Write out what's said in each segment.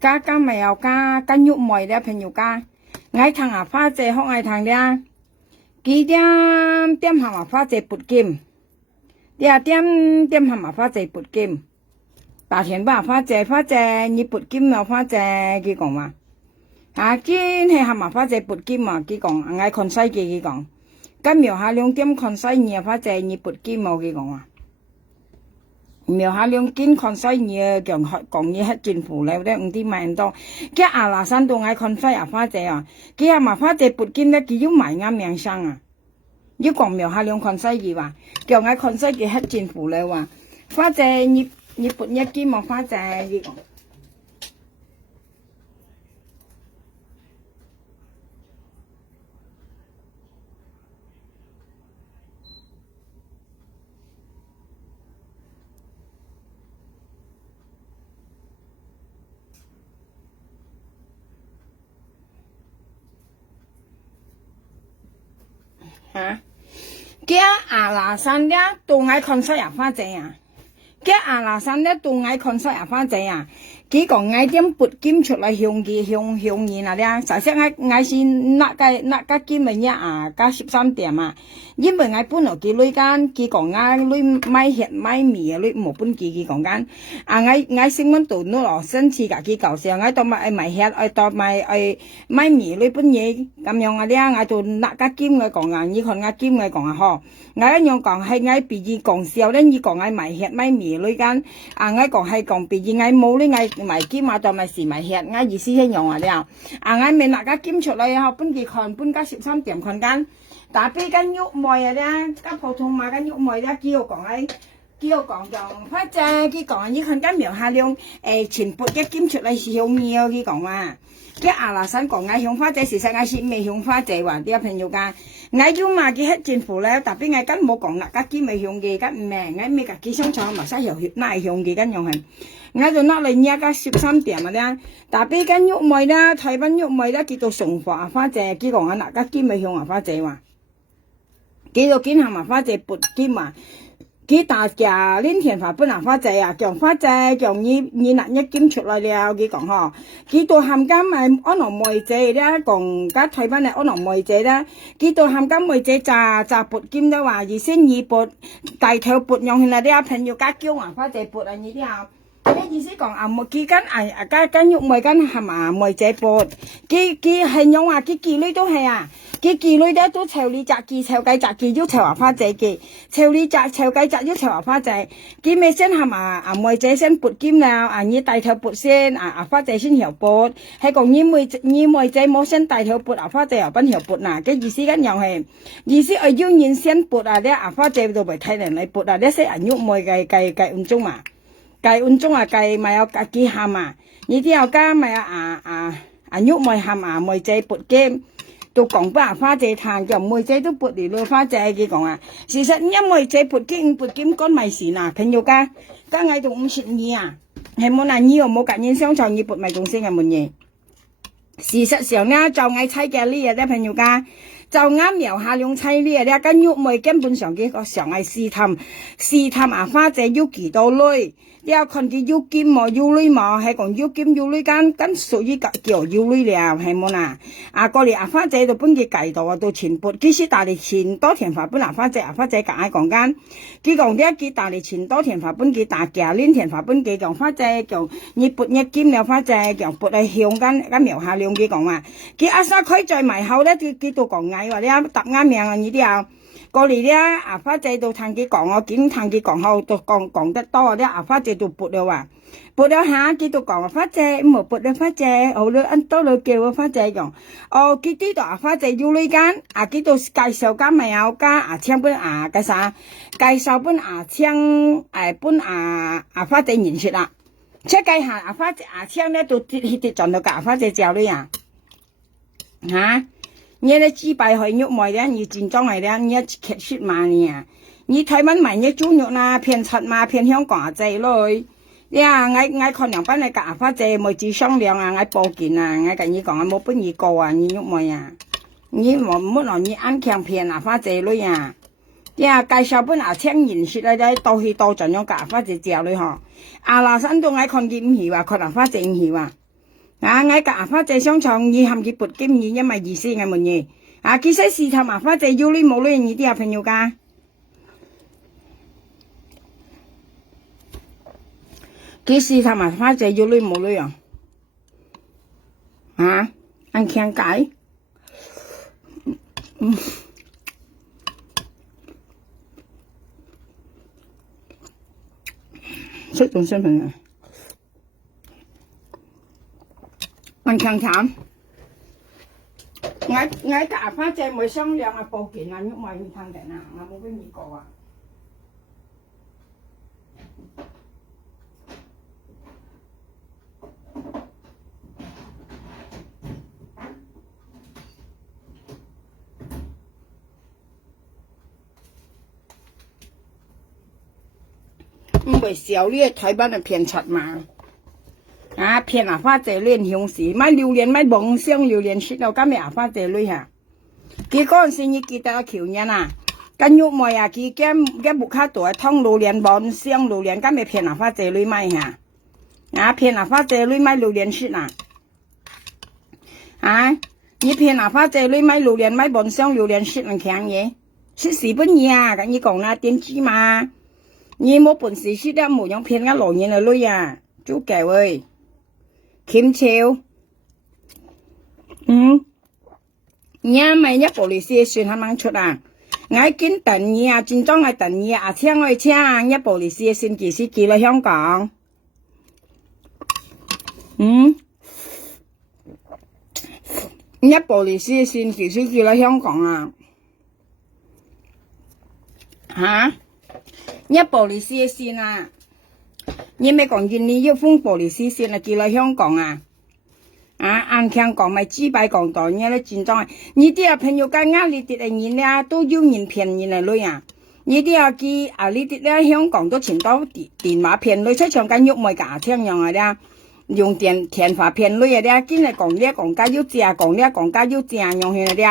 加咪有加肉梅咧，朋友加，愛糖啊花姐好愛糖咧，幾點鹹啊花姐撥金，點鹹啊花姐撥金，大田吧花姐你撥金啊花姐佢講嘛，堅係鹹啊花姐撥金啊佢講，愛看西嘅佢講，今苗下2點看西你啊花姐你撥金啊佢講啊。苗下2斤看西嘢，講嘢係政府嚟咧，唔知買唔到。佢阿拉山都愛看西啊花姐啊，佢阿媽花姐撥金咧，佢要買啱名聲啊。要講苗下2看西嘅話，叫愛看西嘅係政府嚟話，花姐你撥1斤嘛花姐佢講。佢阿拉山咧都愛看西啊花姐啊，佢阿拉山咧都愛看西啊花姐啊，佢講愛點撥金出來向佢那咧，實際愛是那個金嘅嘢啊，加13點啊，因為愛本來佢女間，佢講愛女買血買米啊，女冇本佢講緊，愛新聞度攞落新次㗎，佢搞笑，愛到買血，愛到買米女本嘢咁樣啊咧，愛到那個金嘅講啊，你看個金嘅講啊嗬，愛一樣講係愛別意講笑咧，你講愛買血買米女間，愛講係講別意愛冇咧愛。買金啊，當咪是買血，我意思係樣啊了。我咪拿個金出來啊，本佢看本家13點看間，打俾間肉梅啊咧，加普通買間肉梅咧，叫我講花姐，佢講你看間苗下2全部嘅金出來是向你哦，佢講嘛。佢阿拉山講愛向花姐，事實我是未向花姐話啲朋友間，我要買嘅係政府咧，特別我間冇講嗱家金咪向嘅，間唔明我咪家己商場咪使油血奶向嘅間樣係。我就拿嚟捏個13點啊咧，特別間肉梅啦，台灣肉梅啦，叫做送貨啊花姐，佢講啊嗱家金咪向啊花姐話，叫做金係嘛花姐撥金啊。佢大家連田法本啊花姐啊，叫花姐叫你拿1斤出來了，佢講嗬，佢到鹹金咪安樂梅姐咧，講家台灣嘅安樂梅姐咧，佢到鹹金梅姐炸撥金都話二先2撥，大頭撥用去那啲朋友家叫啊花姐撥啊呢啲啊。意思講啊，佢跟肉梅跟係嘛梅姐撥，佢係樣啊，佢幾女都係啊，佢幾女咧都潮你雜記潮雞雜記要潮花姐嘅，潮你雜潮雞雜要潮花姐，佢咪先係嘛梅姐先撥金啦，你大頭撥先花姐先後撥，係講你梅姐冇先大頭撥花姐又奔後撥嗱，嘅意思咁樣係，意思係要人先撥咧花姐就咪睇人嚟撥咧識肉梅計5鐘嘛。計5鐘啊，計咪有幾鹹啊？呢啲有加咪有肉梅鹹梅姐撥金，都講不花姐彈，就梅姐都撥嚟咯花姐佢講啊。事實因梅姐撥金乾咪事嗱，朋友家嗌到52啊，係冇嗱你又冇隔音商場你撥咪仲先嘅門嘢。事實上咧就嗌猜嘅呢日咧朋友家。就啱苗下2猜呢啊！間肉梅根本上嘅個常係試探花姐要幾多女，你有看佢要金冇要女冇，係講要金要女間屬於叫要女了，係冇啦。過嚟花姐就本佢計到到全撥，其實大嚟錢多田法本花姐花姐夾喺講間，佢講啲佢大嚟錢多田法本佢大嘅，連田法本佢講花姐講你撥1斤了花姐講撥嚟向間苗下2佢講話，佢阿沙開在埋後咧，佢都講。話你答啱名啊！呢啲啊，過嚟咧花姐度聽佢講，我見聽佢講後都講得多啲花姐度撥了話，撥了下佢都講花姐唔好撥了花姐，好啦，按多了叫花姐講，佢啲度花姐要呢間佢度介紹間咪有間請本嘅啥，介紹本請本花姐認識啦，即係下花姐請咧都跌賺到花姐教你啊嚇。你咧幾百塊肉梅咧，你正裝嚟咧，你一劇血嘛你啊！你台灣買嘢豬肉啦，偏七嘛，偏香港仔咯。你啊，我看兩班嚟夾花姐梅子商量啊，我報件啊，我跟你講啊，冇本意過啊，你肉梅啊，你冇攞你安強騙花姐女啊！呀，介绍本阿青認識咧，到去到盡樣個阿花姐食咧吼。阿拉山都愛看見唔起話，看阿花姐唔起話。愛個阿花姐相創意含佢撥經驗，因為意思係乜嘢？其實是頭阿花姐要你冇你啲阿朋友噶。幾時頭阿花姐要你冇你啊？按傾解。識種身份啊！按傾慘。我夾花姐冇商量啊，報警啊，因為要聽人啊，我冇俾你講啊。唔會笑呢台灣係騙柒嘛？騙阿花姐練鄉時，買榴蓮買夢想榴蓮食到今日阿花姐女下。佢嗰陣時你記得阿橋人啊，跟肉妹啊，佢嘅木卡度係通榴蓮夢想榴蓮，今日騙阿花姐女買下。騙阿花姐女買榴蓮食啊！你騙阿花姐女買榴蓮買夢想榴蓮食能強嘢？食屎本嘢啊！咁你講啦，點知嘛？你冇本事識得冇用騙個老人嘅女啊，做計喎，kiếm chiều，nhà mày nhất bộ lịch sử xuyên ham mang chút à, ngay kiến tận nhà chính trong ngay tận nhà theo ngay theo nhất bộ lịch sử xuyên kỳ sĩ kỳ là香港，nhất bộ lịch sử xuyên kỳ sĩ kỳ là香港啊，nhất bộ lịch sử xuyên啊。你咪講印尼要封玻璃絲線啊，寄嚟香港啊！按香港咪幾百港袋嘢咧，戰爭。你啲啊朋友間壓力啲嘅人咧，都要人騙人嚟女啊！你啲啊記呢啲咧香港都全都電話騙女，出場間喐咪假聽樣啊咧，用電話騙女啊咧，見嚟講咧講家要借，講咧講家要借樣去咧。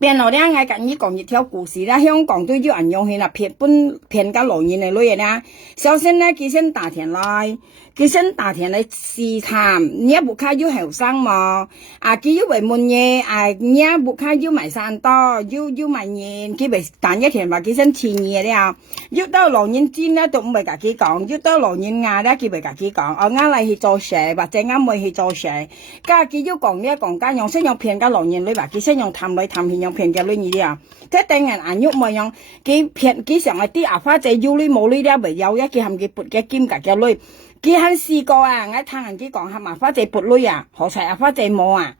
變落咧，我跟你講一條故事啦，香港都要人用去啦，騙個老人嚟女啦。首先咧，佢先打電來試探，你一部卡要後生嘛，佢要為悶嘢，你一部卡要埋散多，要埋嘢，佢咪彈一電話，佢先黐嘢咧。要到老人知咧，都唔係自己講，要到老人嗌咧，佢咪自己講，嗌嚟去做事，或者啱咪去做事，家佢要講咧講家用，先用騙個老人女，或者先用氹來氹去用騙個女兒啲即係等人眼喐咪用，佢騙佢成日啲阿花仔要女冇女咧，咪有一佢含佢撥嘅兼格嘅女。佢肯試過啊！我聽人哋講係麻花姐撥女啊，何齊阿花姐冇啊！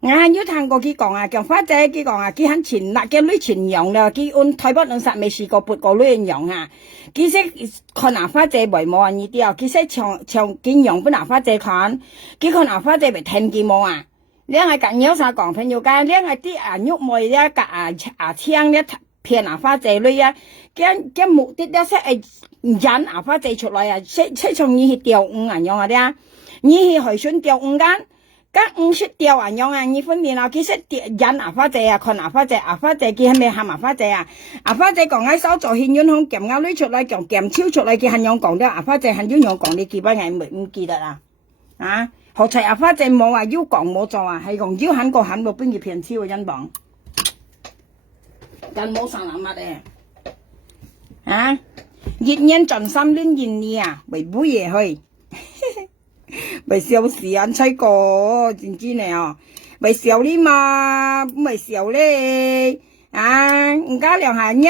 我係要聽過佢講啊，叫花姐佢講啊，佢肯前辣嘅女前用啦，佢按台北按實未試過撥過女人用啊！佢識看阿花姐為冇啊呢啲啊，佢識唱見用俾阿花姐看，佢看阿花姐咪聽見冇啊！你係咁有啥講朋友間，你係啲喐妹咧，夾聽咧騙阿花姐女啊！嘅目的咧，係引阿花姐出來啊！即從你去釣魚啊樣啊你去海船釣魚間魚識釣啊樣啊！你分辨啦，佢識引阿花姐啊，看阿花姐佢係咪喊阿花姐啊？阿花姐講喺手做現院空夾啱女出來，夾超出來，佢係樣講啲阿花姐係樣講，你記不記唔記得啦？何齊阿花姐冇話要講冇做啊，係講要喊個喊到邊個騙超嘅因磅，但冇上諗乜嘅。熱人盡心戀現你啊，為杯嘢去，為笑時間吹過，知唔知你啊？為笑你嘛，為笑你而家兩下一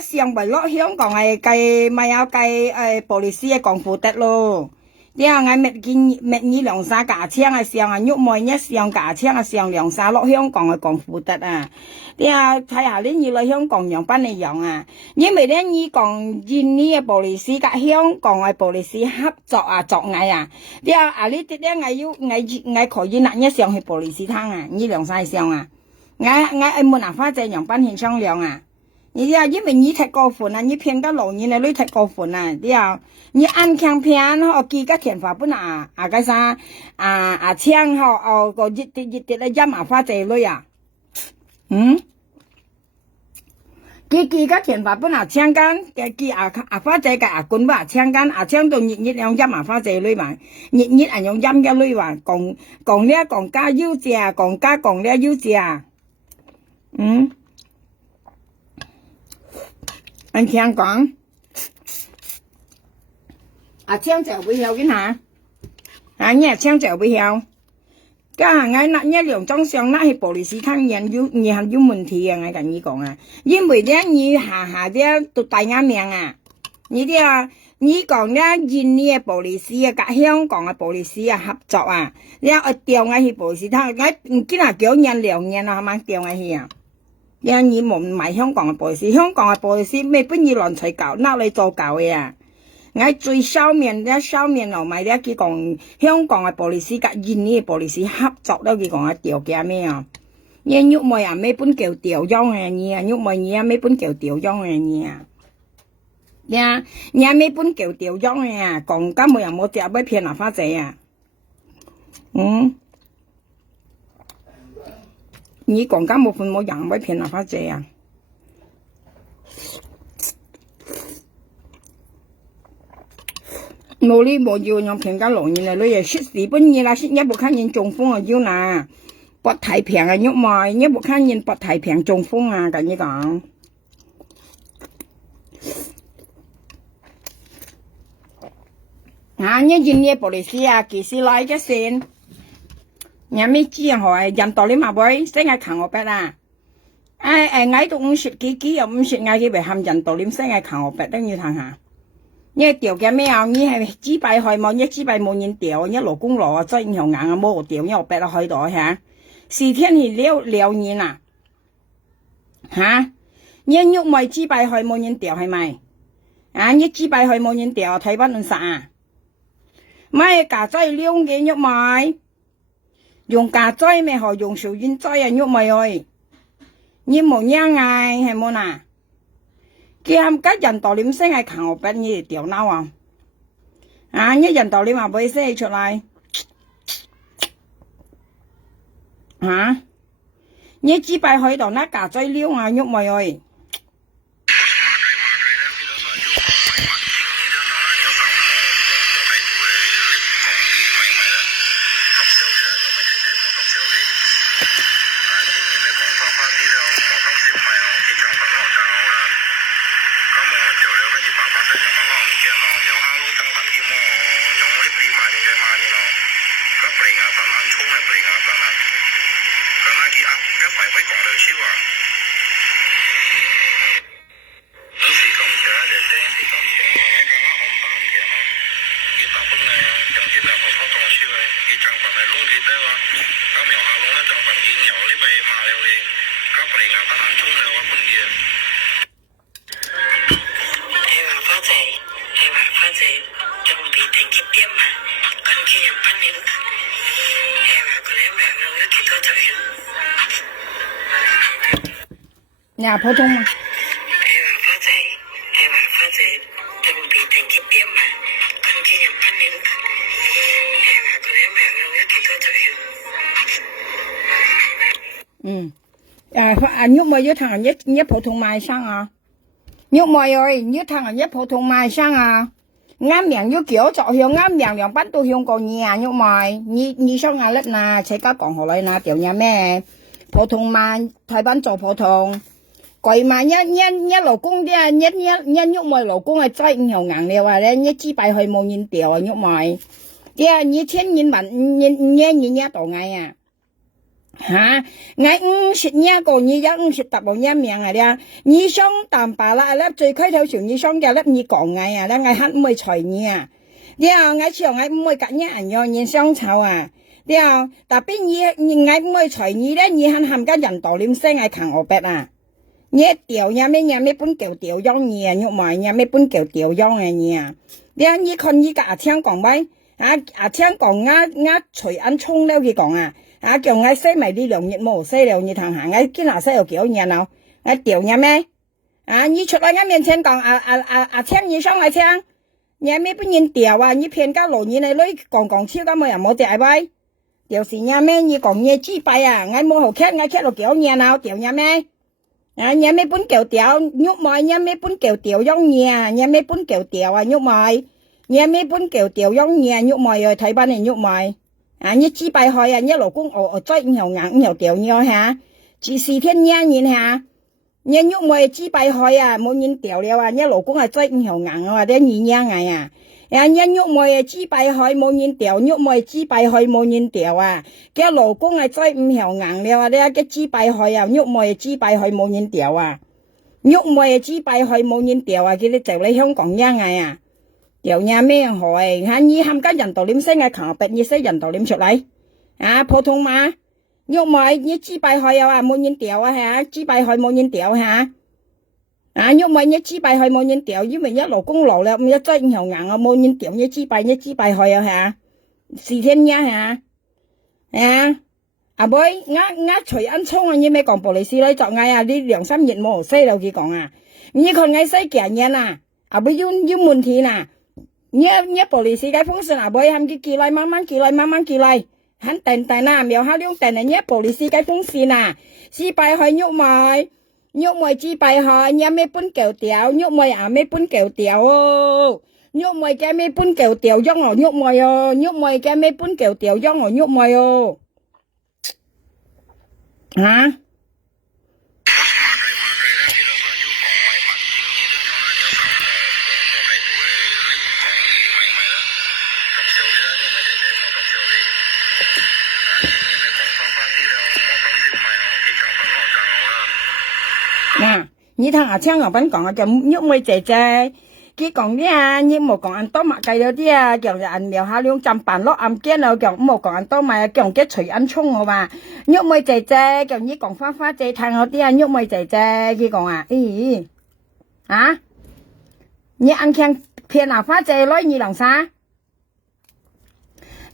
上為落香港係計咪有計玻璃絲嘅港富德咯。啲啊，我搣你兩三架槍啊，上啊喐妹一上架槍啊，上兩三落香港嘅港富德啊！啲啊，睇下你你嚟香港用班你用啊，因為咧你講印尼嘅玻璃絲甲香港嘅玻璃絲合作啊作藝啊，啲啊呢啲咧我可以拿一上去玻璃絲攤啊，你兩三上啊，我問阿花姐用班去商量啊。你啊，因為你太過分啊，你騙個老人嘅女太過分啊！啲啊，你按強騙嗬，記個電話本個啥槍嗬，個熱啲咧陰麻花仔女啊，佢佢個田爸本來搶緊，佢阿花仔個阿公爸搶緊，阿搶到日兩陰阿花仔女嘛，日係用陰嘅女話，講咧講家要隻，講家講咧要隻，anh搶講，阿搶就會曉嘅嚇，nhà搶就會曉。cái ngày nãy nhớ lượng trong sáng nãy thì police thằng nhận yêu nhiều hàng yêu vấn đề à, ngày cái gì講啊，因為咧你下啲都大眼命啊，你啲啊，你講咧印尼嘅police啊，跟香港嘅police啊合作啊，你要調我去police thằng，我今日叫人2年啦，係咪調我去啊？因你冇買香港嘅police，香港嘅police咩本意亂隨搞，拿嚟做搞嘅啊！我最上面落埋咧，佢講香港嘅police甲印尼嘅police合作咧，佢講調嘅咩啊？你喐妹啊，咩本叫調樣嘅你啊？喐妹你啊，咩本叫調樣嘅你啊？你咩本叫調樣嘅啊？講今日又冇調要騙阿花仔啊？你講今日份冇人要騙阿花仔啊？冇呢冇要用平價農業嚟攞嘢，日本嘢啦，一部看見中風啊要嗱，博太平啊喐賣，一部看見博太平中風啊咁樣講。你印尼police啊，其實來嘅先，你咩知啊？係人道你嘛會，先係扛我筆啊！嗌到50幾又50嗌佢咪含人道你先係扛我筆，等你睇下。你調嘅咩啊？你係只擺開冇，你只擺冇人調，你老公攞真後硬啊冇調，你又擺落去度嚇。4天去2年啊嚇！你喐咪只擺開冇人調係咪？你只擺開冇人調，睇不論啥啊？咪架仔撩嘅喐咪，用架仔咪學用小丸仔啊喐咪去，你冇嘢嗌係冇嗱？佢冚家人道點聲係扛我俾你調嬲啊！一人道你話俾聲出嚟你只擺去度那架仔撩啊喐咪去。nhà phổ thông mà. Nhúc mày với thằng nhất phổ thông mai sang à? Nhúc mày ơi, nhất thằng nhất phổ thông mai sang à? Ngắm miệng với kiểu trọ hiệu ngắm miệng miệng bắt tôi hiệu còn nhà nhúc mày, như sao ngày lớp nà, sẽ có còn hồ lại nà tiểu nhà mẹ, phổ thông mai, Thái Ban做phổ thông. Quậy mà nhá老公啲nhá nhúc mày老公係真有硬料啊咧，一支擺去冇人掉啊nhúc mày，啲啊你千人問nhá到嗌啊，嚇嗌50個你有50搭冇一命啊咧，你想淡白啦咧，最開頭時你想嘅咧你講嗌啊咧，嗌黑唔會隨你啊，啲啊嗌長嗌唔會隔一人樣你相臭啊。啲啊，特別你嗌唔會隨你咧，你肯冚家人道念聲嗌扛我筆啊！你掉呀咩本叫掉樣你啊，肉埋呀咩本叫掉樣嘅你啊！你看你個阿聽講咪，阿聽講隨安衝了佢講啊，叫我洗埋啲2日冇洗了你睇下，我見下洗又幾年咯，我掉呀咩？你出嚟我面前講阿聽你想阿聽，呀咩本人掉啊？你騙家老年嚟女講超咁冇人冇隻喂？掉時呀咩？你講嘢知敗啊？我冇好傾，我傾到幾年咯，掉呀咩？ nhà mấy bún kẹo tiểu nhúc mồi nhà mấy bún kẹo tiểu giống nhà mấy bún kẹo tiểu nhúc mồi nhà mấy bún kẹo tiểu giống nhúc mồi rồi thấy ban này nhúc mồi như chỉ bài hỏi như老公ở最nhiều ngắn nhiều tiểu nhiều hả chỉ xì thiên nha nhìn hả nhà nhúc mồi chỉ bài hỏi muốn nhìn tiểu liao như老公係最nhiều ngắn để nhìn nha ngày nhà nhúc mồi chỉ bài hỏi muốn nhìn tiểu nhúc mồi chỉ bài hỏi muốn nhìn tiểu cái老公係最唔nhiều ngắn了咧cái chỉ bài hỏi nhúc mồi chỉ bài hỏi muốn nhìn tiểu nhúc mồi chỉ bài hỏi muốn nhìn tiểu佢哋就嚟香港nha ngày điều nhà咩hỏi như ham cái人道點聲靠別意些人道點出嚟普通嘛nhúc mồi như chỉ bài hỏi muốn nhìn tiểu chỉ bài hỏi muốn nhìn tiểu nhúc mồi như chỉ bài hỏi muốn nhìn tiểu因為一老公老了一真後硬冇nhìn tiểu như chỉ bài hỏi時天呀bơi ngã隨恩衝như咩講布里斯咧就嗌啲良心熱冇西樓佢講你看嗌西嘅人bơi要問題nhớ bộ lý sĩ cái phóng sự bơi ham cái kỳ lại mang mang kỳ lại hắn tèn miêu ha liêu tèn nhớ bộ lý sĩ cái phóng sự chỉ bài hỏi nhúc mồi chỉ bài hỏi nhớ mấy bún kẹo tiểu nhúc mồi mấy bún kẹo tiểu nhúc mồi cái mấy bún kẹo tiểu giống ở nhúc mồi cái mấy bún kẹo tiểu giống ở nhúc mồi hả như thằng Trang ở bên còn cho nhúc mồi trẻ cái còn đi như một còn ăn tôm mà cây đó đi kiểu là ăn mèo ha luôn chăm bàn lót ăn kia nào kiểu một còn ăn tôm mà kiểu cái chủy ăn chung rồi mà nhúc mồi trẻ kiểu như còn phá trẻ thằng ở đi nhúc mồi trẻ cái còn như ăn khen phiền phá trẻ nói như lòng xa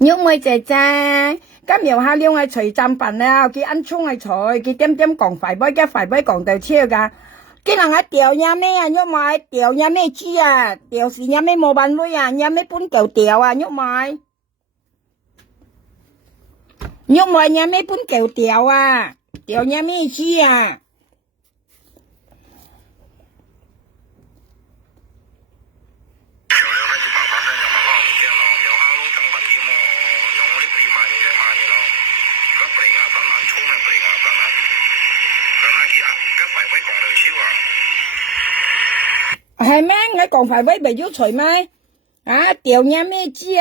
nhúc mồi trẻ cái mèo ha luôn ai chủy chăm bàn nào cái ăn chung ai chồi cái điểm còn phải bơi còn đầu chia cả cái là cái tiểu nhà mẹ nhúc mồi tiểu nhà mẹ chi tiểu gì nhà mẹ mua bán nuôi nhà mẹ bún kẹo tiểu nhúc mồi nhà mẹ bún kẹo tiểu tiểu nhà mẹ chi hay mấy người còn phải với bảy chú chổi mai tiểu nhà mẹ chi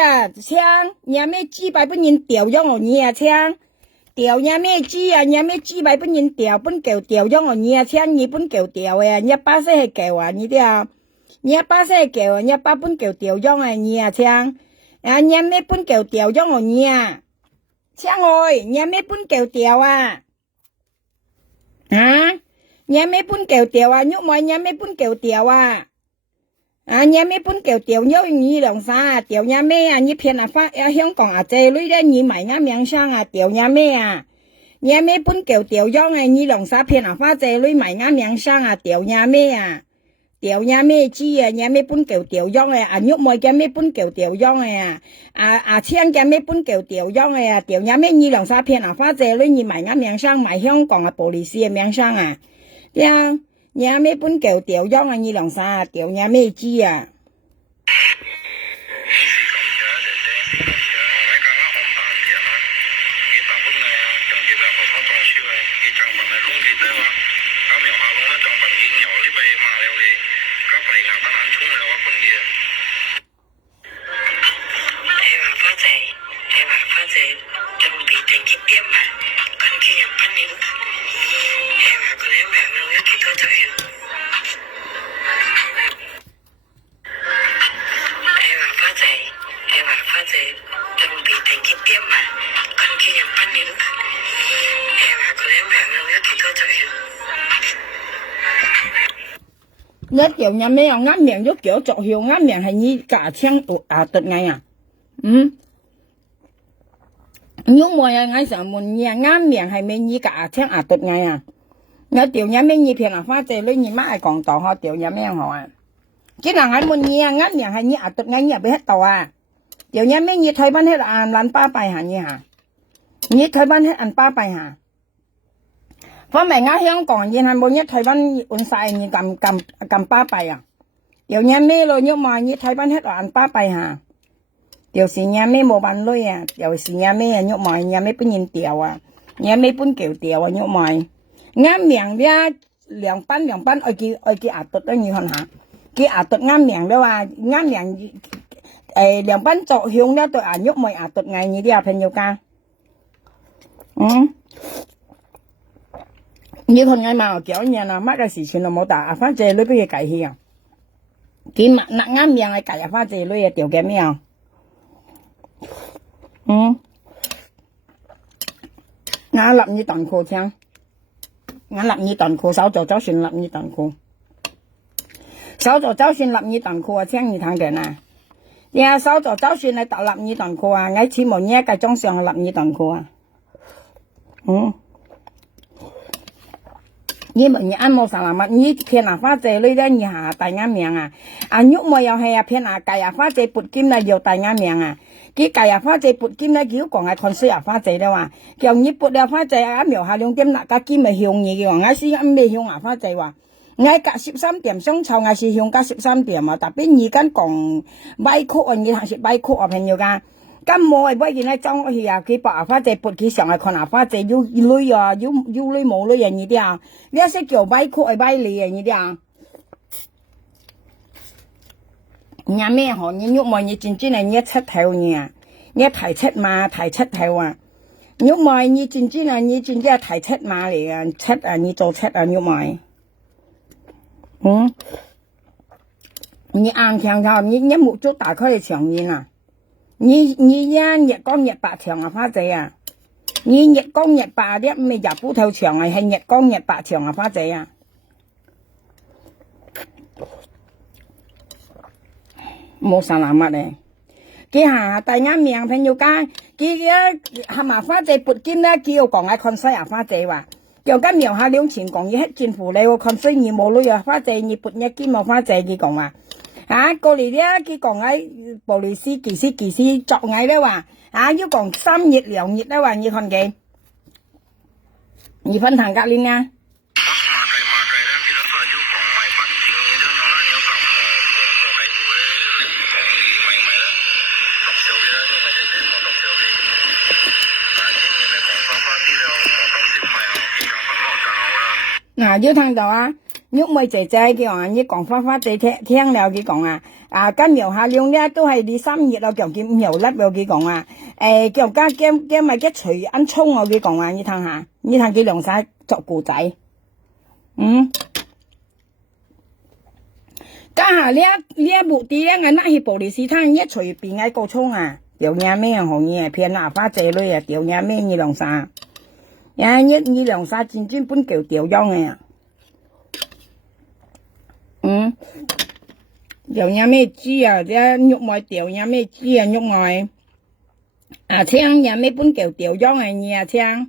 chang nhà mẹ chi bài bún nhìn tiểu giống ở nhà chang tiểu nhà mẹ chi bài bún nhìn tiểu bún kẹo tiểu giống ở nhà chang như bún kẹo tiểu nhà ba sẽ kẹo như thế nhà ba sẽ kẹo nhà ba bún kẹo tiểu giống ở nhà chang nhà mẹ bún kẹo tiểu giống ở nhà chang ơi nhà mẹ bún kẹo tiểu nhà mẹ bún kẹo tiểu nhúc mồi nhà mẹ bún kẹo tiểu nhà mẹ bún kẹo tiểu nhớ như lòng xa tiểu nhà mẹ như phiền phát香港chơi lưới đấy như mày ngã miếng sang tiểu nhà mẹ bún kẹo tiểu giống như lòng xa phiền phát chơi lưới mày ngã miếng sang tiểu nhà mẹ chi nhà mẹ bún kẹo tiểu giống nhúc mồi cái mẹ bún kẹo tiểu giống chiang cái mẹ bún kẹo tiểu giống tiểu nhà mẹ như lòng xa phiền phát chơi lưới như mày ngã miếng sang mày香港bộ lý sĩ miếng sang nhà mẹ bún kẹo tiểu giống như lòng xa tiểu nhà mẹ chi nhất tiểu nhà mẹ ngắt miệng giúp kiểu trọ hiểu ngắt miệng hay như cả chăng tận ngày nhúc mồi ngay sợ muốn nhà ngắt miệng hay mấy như cả chăng tận ngày nhớ tiểu nhà mẹ như phiền phát chơi lên như má ai còn tỏ họ tiểu nhà mẹ họ chứ là ngay muốn nhà ngắt miệng hay như tận ngày nhà bị hết tàu tiểu nhà mẹ như thời ban hết ăn ba bài như như thời ban hết ăn ba bài 反正喺香港人係冇一台灣揾晒你咁巴閉啊！有嘢咩咯？因為你台灣喺度按巴閉下，有時嘢咩冇辦女啊，有時嘢咩啊，因為嘢咩本人掉啊，嘢咩本橋掉啊，因為啱命咧兩班愛叫牙突都你看下，叫牙突啱命咧話啱命兩班作向咧對牙喐咪牙突嗌你啲啊朋友家，你同我嘛叫嘢啦，乜嘅事情都冇打，反正你俾佢計起啊，佢乜嗱啱命係計啊，反正你嘢掉嘅咩啊？我立你短褲聽，我立你短褲，手做周旋立你短褲，手做周旋立你短褲啊，聽你聽嘅啦。呀，手做周旋嚟搭立你短褲啊，我似冇嘢嘅裝上立你短褲啊。你問你按摩啥啦嘛？你偏哪花仔女咧？你下大眼命啊！啊，喐冇又係啊，偏哪計啊花仔撥金啦，又大眼命啊！佢計啊花仔撥金咧，佢講係看衰啊花仔咧話，叫你撥了花仔啊，瞄下2點那個金咪向你嘅話，我是暗未向啊花仔話，我隔13點相湊，我是向隔13點啊，特別而家講買曲啊，你係食買曲啊朋友㗎。咁冇係乜嘢咧？裝去啊！佢把牙花仔撥起上嚟看牙花仔，要女啊，要女冇女人呢啲啊！你一識叫買曲係買你啊呢啲啊！人咩行業喐埋你真正係你出頭呢？你提出嘛提出頭啊！喐埋你真正係你真正係提出嘛嚟啊！出啊你做出啊喐埋，你硬聽下，你目足打開嚟長遠啊！你呀日光日白長啊花仔啊！你日光日白啲唔係日補頭長啊，係日光日白長啊花仔啊！冇啥難乜咧，佢下大眼命朋友家，佢係麻花仔撥金咧，佢又講係看衰啊花仔話，又咁描下2錢講嘢黑戰乎你，我看衰你冇女啊花仔，你撥一金冇花仔，佢講話。過嚟咧，佢講喺布里斯技師作藝咧話，要講3月2月咧話，你看佢，你分堂隔離啊？要聽到啊！喐妹姐姐佢話你講花花仔聽了佢講啊，咁苗下兩咧都係你3月咯，叫佢苗粒咯佢講啊，叫家驚咪一除ăn葱我佢講啊，你聽下，你睇佢兩晒作故仔，家下呢一部啲咧，我嗱去布里斯坦一隨便嗌個葱啊，條嘢咩行嘢偏拿花仔女啊，條嘢咩你兩晒，你兩晒真正本叫條樣嘅。有嘢咩豬啊？啲喐埋掉嘢咩豬啊？喐埋青有咩本叫掉樣嘅嘢啊？青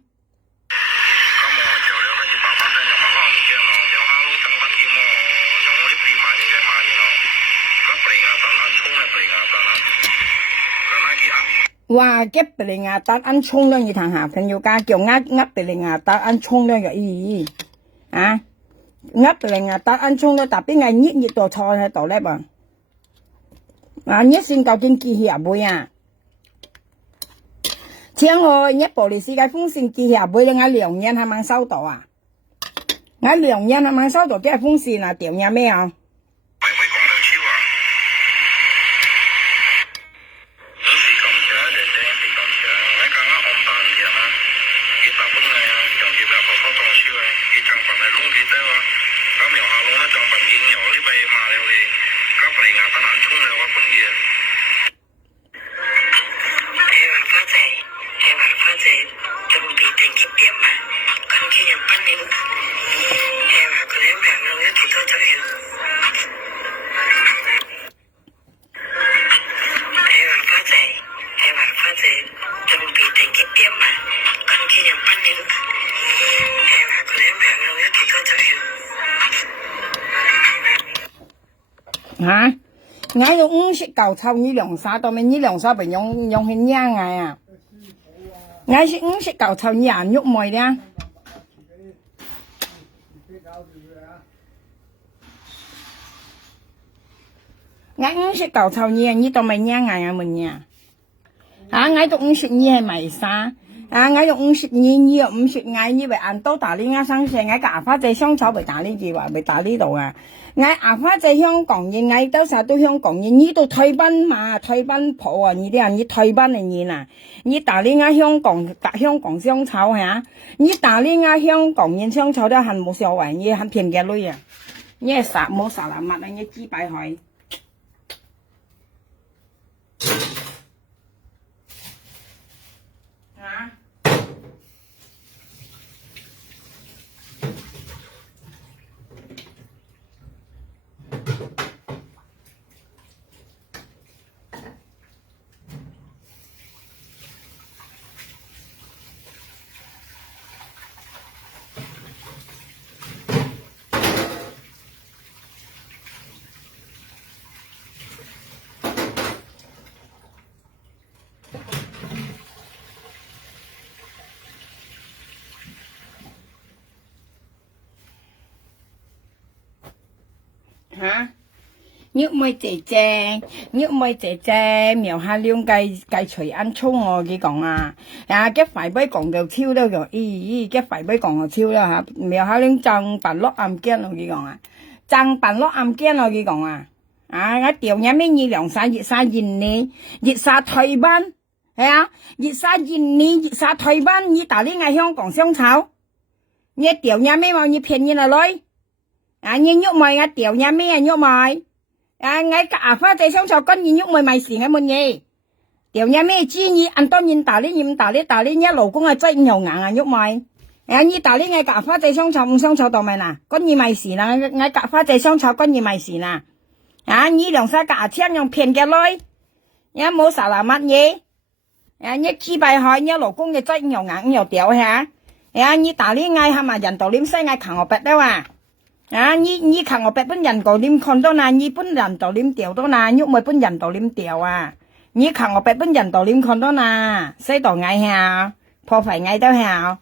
哇！嘅鼻嚟牙打ăn葱咧，你睇下朋友家叫呃鼻嚟牙打ăn葱咧嘅意啊！呃鼻嚟牙打ăn葱咧，特別係熱到坐喺度咧噃。一先究竟記下背啊！請我一部嚟世界風扇記下背，你我2年係咪收到啊？我2年係咪收到嘅風扇啊？掉嘢咩啊？我用50嚿臭你2沙，到尾你2沙便用去釀啊！我是50嚿臭你人喐妹咧。我59臭嘢，你都咪娘我啊們呀？啊，我都52係咪啥？啊，我用52，你又50，你為按到打呢個生成，我阿花在香草未打呢句話，未打呢度啊！我阿花在香港人，我到時都香港人，你都退班嘛，退班婆啊！你啲人你退班嘅人啊，你打呢個香港香草嚇，你打呢個香港人香草都係冇所謂，你係平嘅女啊，你係殺冇殺人物啊，你支擺佢。hả nhớ mấy姐姐描下兩計隨ăn粗我嘅講啊cái phải bấy講就超đó rồi cái phải bấy講就超đó hả描下兩爭扮落暗堅我嘅講啊爭扮落暗堅我嘅講啊我調嘢咩二兩三熱沙現你熱沙退班係啊熱沙現你熱沙退班你打呢嗌香港香草你調嘢咩嘛你騙你là lối你nhúc mày ngã tiểu nhà mẹ nhúc mày ngay cả phát tay xong cho con nhìn nhúc mày xỉ ngay một nghề tiểu nhà mẹ chi nhỉ ăn tôm nhìn tả lý nhá lẩu cũng là chơi nhiều ngàn nhúc mày nhỉ tả lý ngay cả phát tay xong cho tao mày nè con nhìn mày xỉ nè ngay cả phát tay xong cho con nhìn mày xỉ nè nhỉ lòng xa cả thiên用骗嘅lối nhá冇啥là mắt nhỉ nhỉ chi bài hỏi nhá lẩu cũng là chơi nhiều ngàn nhiều tiểu hả nhỉ tả lý ngay hả mà dần tàu liếm say ngay khẳng ở bẹt đâu你看我本人道點看到那，你本人道點掉到那，喐咪本人道點掉啊！你看我本人道點看到那，使到嗌下，破費嗌到下，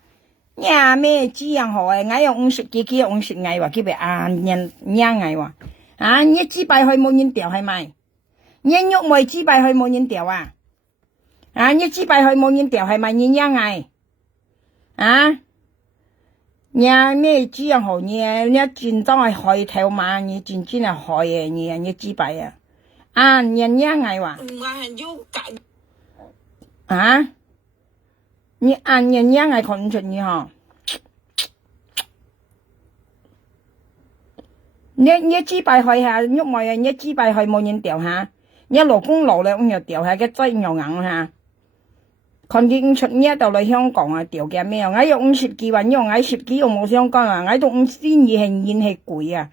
呀咩知樣好誒，嗌用50幾用50嗌話，佢俾人嗌話，你支擺去冇人掉係咪？你喐咪支擺去冇人掉啊？你支擺去冇人掉係咪？你嗌nhà mấy chỉ là hồ nhà chính trong là hỏi theo mà nhà chính là hỏi nhà chỉ bài nhà ngày wa nhà ngày còn chuyện gì hả nhà chỉ bài hỏi ha nhúc mày nhà chỉ bài hỏi một nhân điều ha nhà老公老了我又điều下cái trái又硬哈看見出呢度嚟香港啊，掉嘅咩啊？我用50幾萬，用50幾又冇相干啊！我都52係現係貴啊！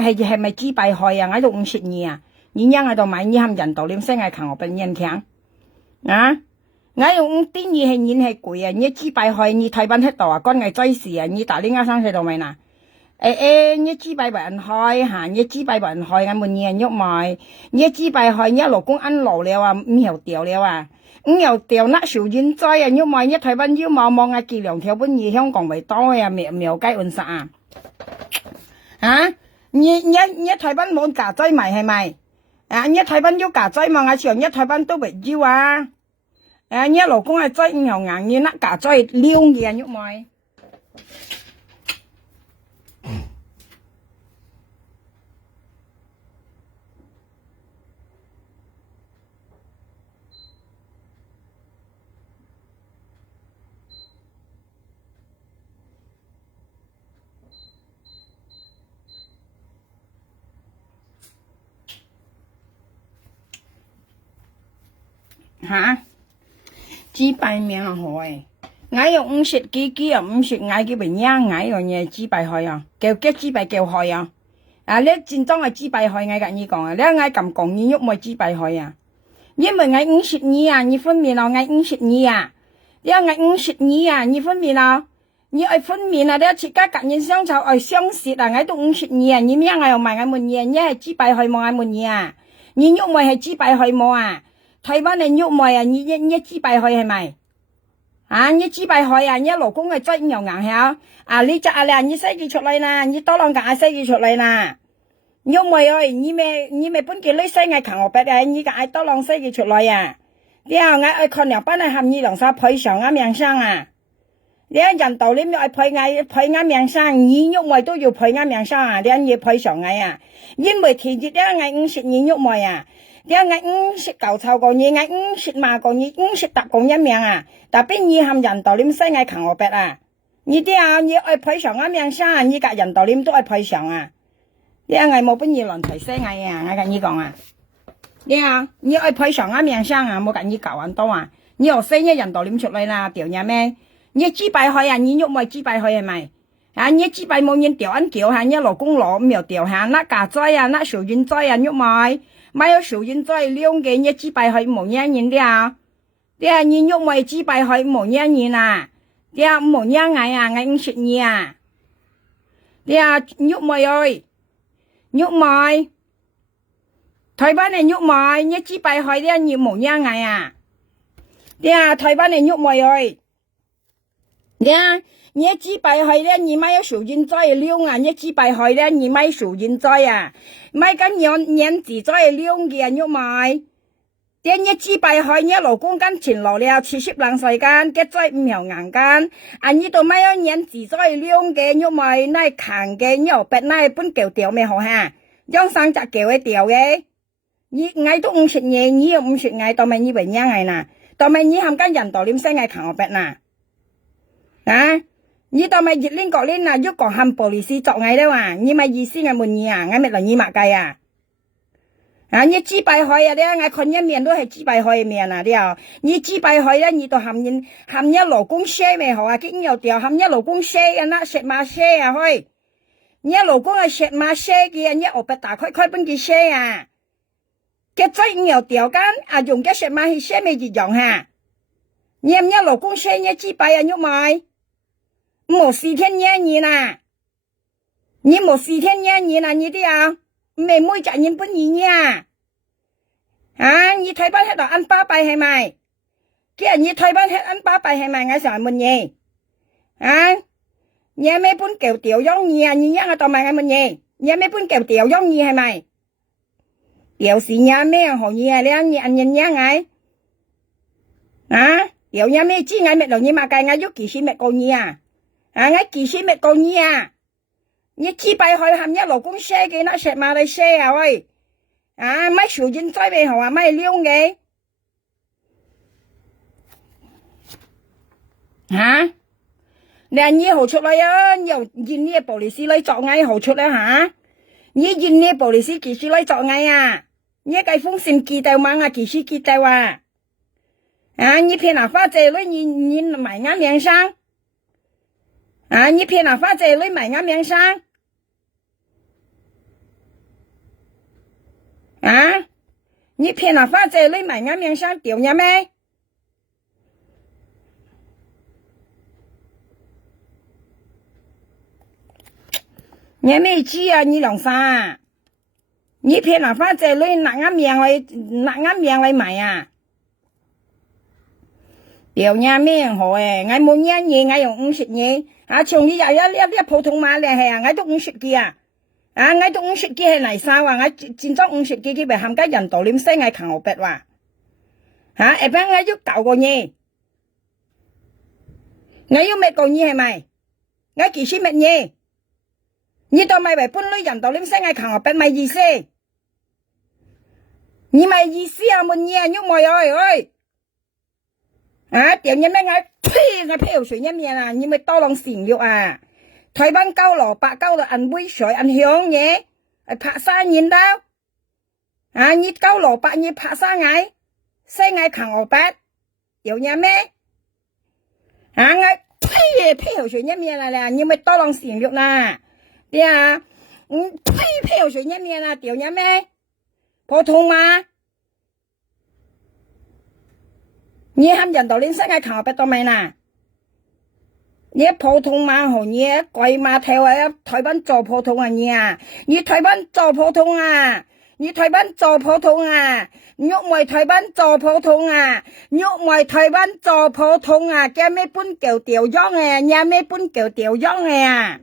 係咪支幣害啊？我都52啊！你因喺度買呢冚人道點聲係強我本人強我用52係現係貴啊！你支幣害你睇翻喺度啊，乾係追事啊！你打呢啱生喺度咪嗱？你支幣俾人害嚇，你支幣俾人害我滿人喐埋，你支幣害你老公ăn老了啊，唔曉掉了啊！又掉那小人仔啊！因為一睇翻要望幾兩條本嘢香港咪多啊，苗雞運啥你睇翻冇架仔咪係咪？你睇翻要架仔嘛？我上一睇翻都未要啊！你老公係仔又硬，你那架仔撩嘢喐咪？支幣名啊好誒，我用50幾啊50嗌佢俾娘嗌個嘢支幣去啊，叫支幣叫去啊！你正當係支幣去嗌㗎，你講啊，你嗌咁講你喐咪支幣去啊？因為嗌52啊，你分辨咯，嗌52啊，你嗌52啊，你分辨咯，你愛分辨啊，你自家隔人相湊愛相識啊，嗌到52啊，你咩嗌又賣嗌門嘢，你係支幣去冇嗌門嘢啊？你喐咪係支幣去冇啊？台灣人喐咪啊，你支幣去係咪？你支幣去啊，你老公係真又硬響你隻你使佢出嚟啦，你多兩架使佢出嚟啦， nhúc mày ơi你咪本幾類西藝扛我白嘅，你個愛多浪西嘅出來呀？你啊我愛看兩班係含你兩沙配上啊面上啊，你人道你咪愛配啱面上，你nhúc mày都要配啱面上啊，你要配上嘅呀，因為天熱啲愛50你nhúc mày啊，你愛5090個你愛50個你50個一面啊，但邊你含人道你西藝扛我白啊，你啲啊你愛配上啊面上，你個人道你都愛配上啊。你係冇本事亂提西藝啊！我跟你講啊，你愛配上啊面上啊，冇跟你搞完多啊！你又西嘅人道點出嚟啦？掉嘢咩？你擊敗佢啊！你喐咪擊敗佢係咪？啊！你擊敗冇人掉安叫下，你老公攞唔要掉下，那架仔啊，那小人仔啊，喐咪有小人仔兩嘅，你擊敗佢冇嘢人啲啊！啲啊，你喐咪擊敗佢冇嘢人啊！啲啊，冇嘢嗌啊，嗌唔食你啊！啲啊，喐咪ơi！nhúc mày thời ban này nhúc mày nhớ chỉ bài hỏi đi nhiều mổ nha ngày à đi à thời ban này nhúc mày ơi đi à nhớ chỉ bài hỏi đi nhiều mấy số nhân chơi liêu à nhớ chỉ bài hỏi đi nhiều mấy số nhân chơi à mấy cái nhân chỉ chơi liêu kìa nhúc mày đi nhớ chỉ bài hỏi nhớ老公跟前老了70兩歲間嘅追唔係硬間啊呢度咩人只追撩嘅因為那強嘅因白那本叫掉咩好哈將生隻叫嘅掉嘅你嗌都50嘢你又50嗌當咪你為咩嗌嗱當咪你含間人道點聲嗌強我白嗱啊你當咪熱拎角拎啊喐個含玻璃絲作嗌咧話你咪意思係滿意啊嗌咪嚟你麥計啊啊！你擊敗佢啊！你啊，我看一面都係擊敗佢面啊！你擊敗佢啊！你都含一老公寫咪好啊？竟又掉含一老公寫啊！那食馬寫啊佢，你老公係食馬寫嘅，你我不打開本佢寫啊！嘅仔又掉間啊，用嘅食馬去寫咪一樣哈？你老公寫你擊敗啊！喐咪冇4天1夜啦，你冇4天1夜啦，你啲啊！妹妹就人本意啊！啊，你睇班喺度ăn巴閉係咪？叫人你睇班喺ăn巴閉係咪？我想問你，啊，你有咩本叫調容易啊？你一個當埋我問你，你有咩本叫調容易係咪？調是你咩行業啊？你人嗌啊？調有咩知嗌咩路你嘛計嗌喐幾時咩講你啊？啊，嗌幾時咩講你啊？你擊敗佢含一老公寫嘅那食馬嚟寫啊喂，啊咪小人仔咪好啊咪撩嘅，吓，你好出來啊，又見呢個玻璃絲嚟作嗌好出來吓，你見呢個玻璃絲幾時嚟作嗌啊？你計風扇幾大猛啊？幾時幾大啊？啊，你偏哪發這類你買啱面上，啊，你偏哪發這類買啱面上？啊！你偏哪發這類買啱面上掉嘢咩？你咩知啊？你兩三，你偏哪發這類拿啱面嚟買啊？掉嘢咩好誒？我冇嘢嘢，我用50嘢，啊，從你一普通話嚟係啊，我都50幾啊。啊！我都50幾係嚟曬話，我戰咗50幾咪冚家人道點西我扛我白話嚇，下邊我要9個嘢，我要咩個嘢係咪？我幾時乜嘢？你當咪為本女人道點西我扛我白咪意思？你咪意思啊？乜嘢啊？喐咪喂！啊！點嘢咩？我飄水一面啊！你咪多浪善肉啊！台灣交蘿蔔交到ăn杯水ăn香嘢，拍山nhìn đâu，啊！你交蘿蔔你拍山嗌，西嗌扛我白，有嘢咩？啊！我飄水一面啦，你咪多浪善肉啦，啲啊，飄水一面啦，有嘢咩？普通話，你喊人道你西嗌扛我白到未啦？你普通話好嘢，鬼馬跳啊！台灣做普通話啊！你台灣做普通啊！你台灣做普通啊！喐埋台灣做普通啊！喐埋台灣做普通啊！叫咩本叫調裝啊？有咩本叫調裝啊？